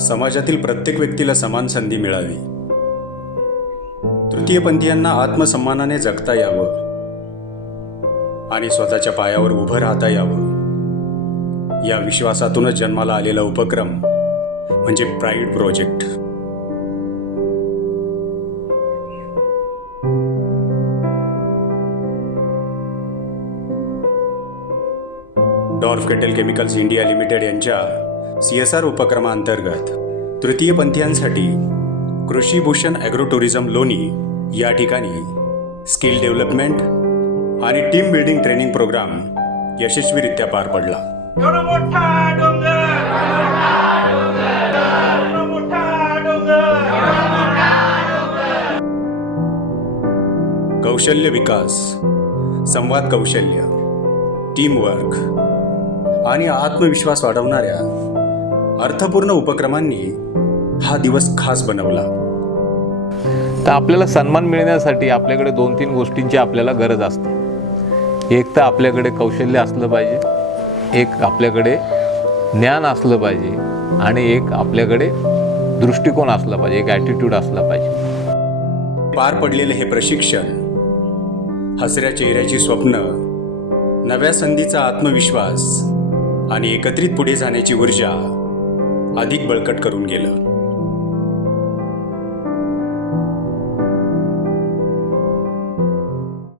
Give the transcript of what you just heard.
समाजातील प्रत्येक व्यक्तीला समान संधी मिळावी. तृतीयपंथीयांना आत्मसन्मानाने जगता यावं. आणि स्वतःच्या पायावर उभं राहता यावं. या विश्वासातूनच जन्माला आलेला उपक्रम म्हणजे pride project Dorf Ketal chemicals India limited यांच्या सी एस आर उपक्रमाअंतर्गत तृतीयपंथीयांसाठी कृषीभूषण ॲग्रो टुरिझम लोणी या ठिकाणी स्किल डेव्हलपमेंट आणि टीम बिल्डिंग ट्रेनिंग प्रोग्राम यशस्वीरित्या पार पडला. कौशल्य विकास संवाद कौशल्य टीमवर्क आणि आत्मविश्वास वाढवणाऱ्या अर्थपूर्ण उपक्रमांनी हा दिवस खास बनवला. तर आपल्याला सन्मान मिळण्यासाठी आपल्याकडे दोन तीन गोष्टींची आपल्याला गरज असते. एक तर आपल्याकडे कौशल्य असलं पाहिजे एक आपल्याकडे ज्ञान असलं पाहिजे आणि एक आपल्याकडे दृष्टिकोन असला पाहिजे एक ॲटिट्यूड असला पाहिजे. पार पडलेले हे प्रशिक्षण हसऱ्या चेहऱ्याची स्वप्न नव्या संधीचा आत्मविश्वास आणि एकत्रित पुढे जाण्याची ऊर्जा अधिक बळकट करून गेलं.